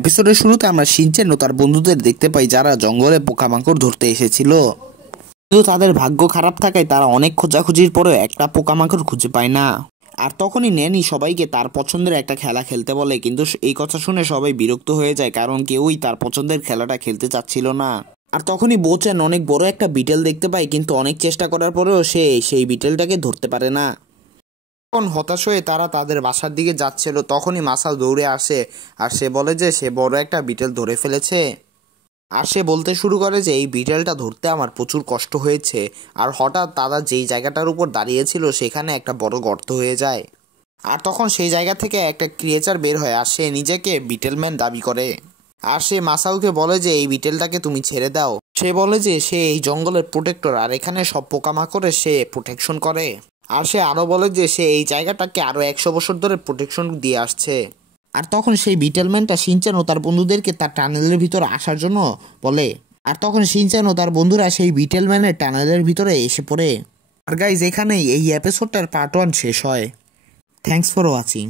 এপিসোডের শুরুতে আমরা শিনচেন ও তার বন্ধুদের দেখতে পাই যারা জঙ্গলে পোকামাকড় ধরতে এসেছিল, কিন্তু তাদের ভাগ্য খারাপ থাকায় তারা অনেক খোঁজাখুঁজির পরেও একটা পোকামাকড় খুঁজে পায় না। আর তখনই ন্যানি সবাইকে তার পছন্দের একটা খেলা খেলতে বলে, কিন্তু এই কথা শুনে সবাই বিরক্ত হয়ে যায় কারণ কেউই তার পছন্দের খেলাটা খেলতে চাচ্ছিল না। আর তখনই বোচেন অনেক বড় একটা বিটেল দেখতে পায়, কিন্তু অনেক চেষ্টা করার পরেও সে সেই বিটেলটাকে ধরতে পারে না। তখন হতাশ হয়ে তারা তাদের বাসার দিকে যাচ্ছিল, তখনই মাসাল দৌড়ে আসে আর সে বলে যে সে বড় একটা বিটেল ধরে ফেলেছে। আর সে বলতে শুরু করে যে এই বিটেলটা ধরতে আমার প্রচুর কষ্ট হয়েছে। আর হঠাৎ তারা যেই জায়গাটার উপর দাঁড়িয়েছিল সেখানে একটা বড় গর্ত হয়ে যায়। আর তখন সেই জায়গা থেকে একটা ক্রিয়েচার বের হয় আর সে নিজেকে বিটেলম্যান দাবি করে। আর সে মাসালকে বলে যে এই বিটেলটাকে তুমি ছেড়ে দাও। সে বলে যে সে এই জঙ্গলের প্রোটেক্টর আর এখানে সব পোকামাকড়ে সে প্রোটেকশন করে। আর সে আরও বলে যে সে এই জায়গাটাকে আরও 100 বছর ধরে প্রোটেকশন দিয়ে আসছে। আর তখন সেই বিটেলম্যানটা শিনচান ও তার বন্ধুদেরকে তার টানেলের ভিতরে আসার জন্য বলে। আর তখন শিনচান ও তার বন্ধুরা সেই বিটেলম্যানের টানেলের ভিতরে এসে পড়ে। আর গাইজ, এখানেই এই এপিসোডটার পার্ট 1 শেষ হয়। Thanks for watching.